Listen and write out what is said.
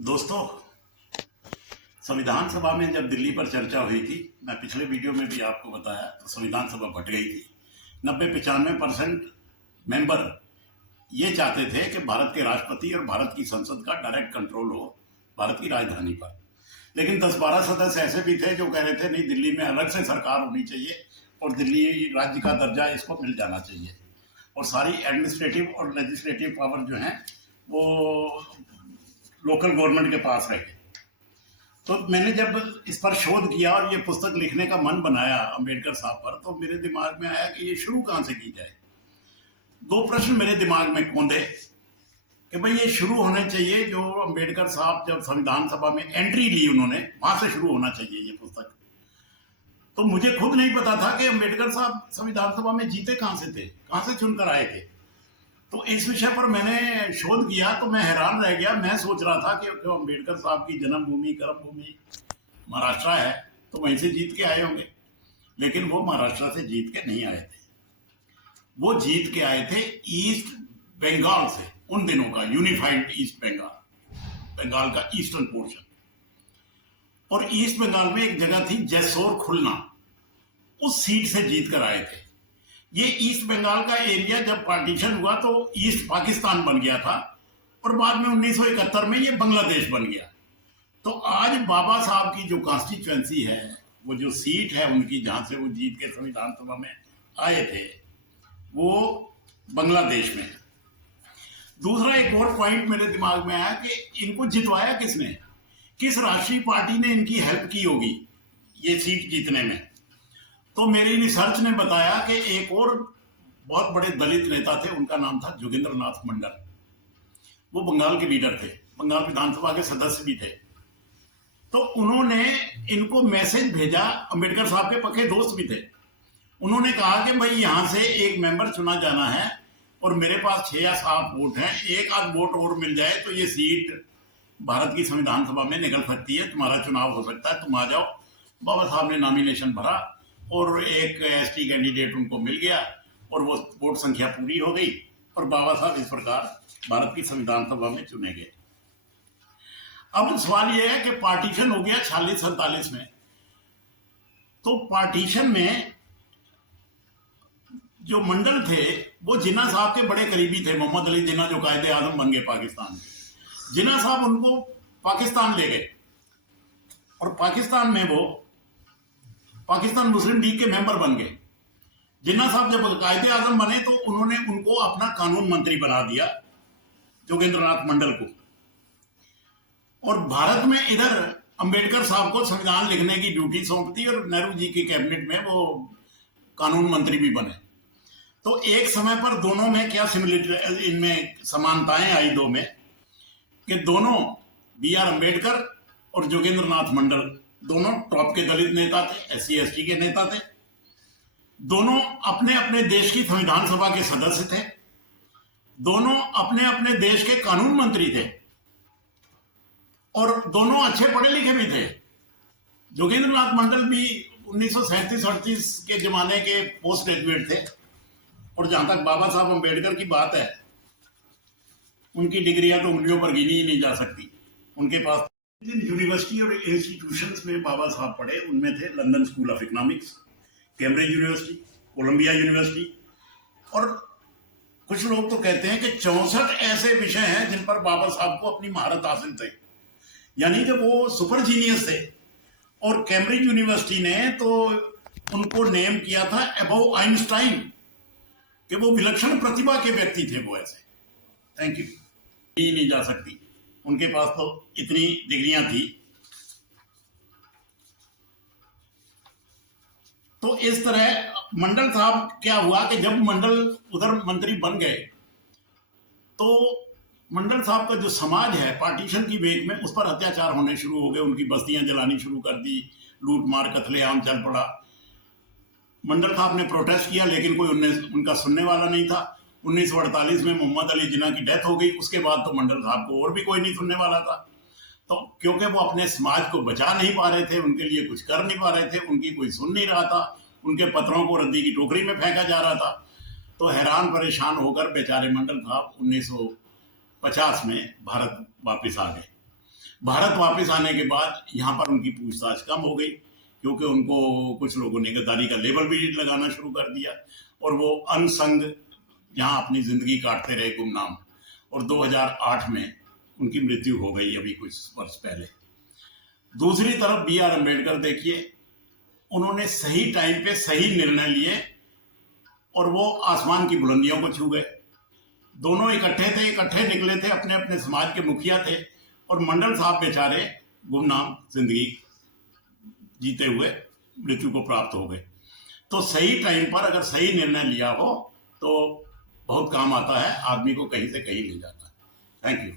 दोस्तों, संविधान सभा में जब दिल्ली पर चर्चा हुई थी, मैं पिछले वीडियो में भी आपको बताया, तो संविधान सभा भट गई थी। 90-95% मेंबर ये चाहते थे कि भारत के राष्ट्रपति और भारत की संसद का डायरेक्ट कंट्रोल हो भारत की राजधानी पर। लेकिन 10-12 सदस्य ऐसे भी थे जो कह रहे थे नहीं, दिल्ली में अलग से सरकार होनी चाहिए और दिल्ली राज्य का दर्जा इसको मिल जाना चाहिए और सारी एडमिनिस्ट्रेटिव और लेजिस्लेटिव पावर जो है वो लोकल गवर्नमेंट के पास रहे। तो मैंने जब इस पर शोध किया और ये पुस्तक लिखने का मन बनाया अंबेडकर साहब पर, तो मेरे दिमाग में आया कि ये शुरू कहाँ से की जाए। दो प्रश्न मेरे दिमाग में कौंधे कि भाई ये शुरू होने चाहिए जो अंबेडकर साहब जब संविधान सभा में एंट्री ली उन्होंने, वहां से शुरू होना चाहिए ये पुस्तक। तो मुझे खुद नहीं पता था कि अंबेडकर साहब संविधान सभा में जीते कहाँ से थे, कहाँ से चुनकर आए थे। तो इस विषय पर मैंने शोध किया तो मैं हैरान रह गया। मैं सोच रहा था कि जो अंबेडकर साहब की जन्मभूमि कर्मभूमि महाराष्ट्र है तो वहीं से जीत के आए होंगे, लेकिन वो महाराष्ट्र से जीत के नहीं आए थे। वो जीत के आए थे ईस्ट बंगाल से, उन दिनों का यूनिफाइड ईस्ट बंगाल, बंगाल का ईस्टर्न पोर्शन। और ईस्ट बंगाल में एक जगह थी जैसोर खुलना, उस सीट से जीत कर आए थे। ये ईस्ट बंगाल का एरिया जब पार्टीशन हुआ तो ईस्ट पाकिस्तान बन गया था और बाद में 1971 में ये बांग्लादेश बन गया। तो आज बाबा साहब की जो कॉन्स्टिट्यूएंसी है, वो जो सीट है उनकी, जहां से वो जीत के संविधान सभा में आए थे, वो बांग्लादेश में है। दूसरा एक और पॉइंट मेरे दिमाग में आया कि इनको जितवाया किसने, किस राष्ट्रीय पार्टी ने इनकी हेल्प की होगी ये सीट जीतने में। तो मेरी रिसर्च ने बताया कि एक और बहुत बड़े दलित नेता थे, उनका नाम था जोगेंद्र नाथ मंडल। वो बंगाल के लीडर थे, बंगाल विधानसभा के सदस्य भी थे। तो उन्होंने इनको मैसेज भेजा, अंबेडकर साहब के पक्के दोस्त भी थे। उन्होंने कहा कि भाई यहाँ से एक मेंबर चुना जाना है और मेरे पास 6 या 7 वोट हैं, एक आध वोट और मिल जाए तो ये सीट भारत की संविधान सभा में निकल सकती है, तुम्हारा चुनाव हो सकता है, तुम आ जाओ। बाबा साहब ने नॉमिनेशन भरा और एक एसटी कैंडिडेट उनको मिल गया और वो वोट संख्या पूरी हो गई और बाबा साहब इस प्रकार भारत की संविधान सभा में चुने गए। अब सवाल यह है कि पार्टीशन हो गया 46-47 में। तो पार्टीशन में जो मंडल थे वो जिन्ना साहब के बड़े करीबी थे, मोहम्मद अली जिन्ना जो कायदे आजम बन गए पाकिस्तान में। जिन्ना साहब उनको पाकिस्तान ले गए और पाकिस्तान में वो पाकिस्तान मुस्लिम लीग के मेंबर बन गए। जिन्ना साहब जब कायदे आजम बने तो उन्होंने उनको अपना कानून मंत्री बना दिया, जोगेंद्र नाथ मंडल को। और भारत में इधर अंबेडकर साहब को संविधान लिखने की ड्यूटी सौंप दी और नेहरू जी की कैबिनेट में वो कानून मंत्री भी बने। तो एक समय पर दोनों में क्या सिमिलरिटी, इनमें समानताएं आई दो में, कि दोनों BR अम्बेडकर और जोगेंद्र नाथ मंडल दोनों टॉप के दलित नेता थे, SC/ST के नेता थे। दोनों अपने अपने देश की संविधान सभा के सदस्य थे, दोनों अपने अपने देश के कानून मंत्री थे और दोनों अच्छे पढ़े लिखे भी थे। जोगेंद्र नाथ मंडल भी 1937-38 के जमाने के पोस्ट ग्रेजुएट थे और जहां तक बाबा साहब अम्बेडकर की बात है, उनकी डिग्रियां तो उंगलियों पर गिनी ही नहीं जा सकती उनके पास। जिन यूनिवर्सिटी और इंस्टीट्यूशंस में बाबा साहब पढ़े उनमें थे London School of Economics, Cambridge University, Columbia University. और कुछ लोग तो कहते हैं कि 64 ऐसे विषय हैं जिन पर बाबा साहब को अपनी महारत हासिल थे, यानी कि वो सुपर जीनियस थे। और कैम्ब्रिज यूनिवर्सिटी ने तो उनको नेम किया था अबव आइंस्टाइन, कि वो विलक्षण प्रतिभा के व्यक्ति थे वो ऐसे। Thank you. ही नहीं जा सकती, उनके पास तो इतनी डिग्रियां थी। तो इस तरह मंडल साहब, क्या हुआ कि जब मंडल उधर मंत्री बन गए तो मंडल साहब का जो समाज है पार्टीशन की वेग में उस पर अत्याचार होने शुरू हो गए, उनकी बस्तियां जलानी शुरू कर दी, लूट मार कत्लेआम चल पड़ा। मंडल साहब ने प्रोटेस्ट किया लेकिन कोई उनका सुनने वाला नहीं था। 1948 में मोहम्मद अली जिन्ना की डेथ हो गई, उसके बाद तो मंडल साहब को और भी कोई नहीं सुनने वाला था। तो क्योंकि वो अपने समाज को बचा नहीं पा रहे थे, उनके लिए कुछ कर नहीं पा रहे थे, उनकी कोई सुन नहीं रहा था, उनके पत्रों को रद्दी की टोकरी में फेंका जा रहा था। तो हैरान परेशान होकर बेचारे मंडल साहब 1950 में भारत वापस आ गए। भारत वापस आने के बाद यहाँ पर उनकी पूछताछ कम हो गई, क्योंकि उनको कुछ लोगों ने गद्दारी का लेबल भी लगाना शुरू कर दिया और वो अनसंग यहाँ अपनी ज़िंदगी काटते रहे गुमनाम। और 2008 में उनकी मृत्यु हो गई अभी कुछ वर्ष पहले। दूसरी तरफ B.R. अम्बेडकर देखिए, उन्होंने सही टाइम पे सही निर्णय लिए और वो आसमान की बुलंदियों को छू गए। दोनों इकट्ठे थे, इकट्ठे निकले थे, अपने अपने समाज के मुखिया थे, और मंडल साहब बेचारे गुमनाम जिंदगी जीते हुए मृत्यु को प्राप्त हो गए। तो सही टाइम पर अगर सही निर्णय लिया हो तो बहुत काम आता है, आदमी को कहीं से कहीं ले जाता है। Thank you.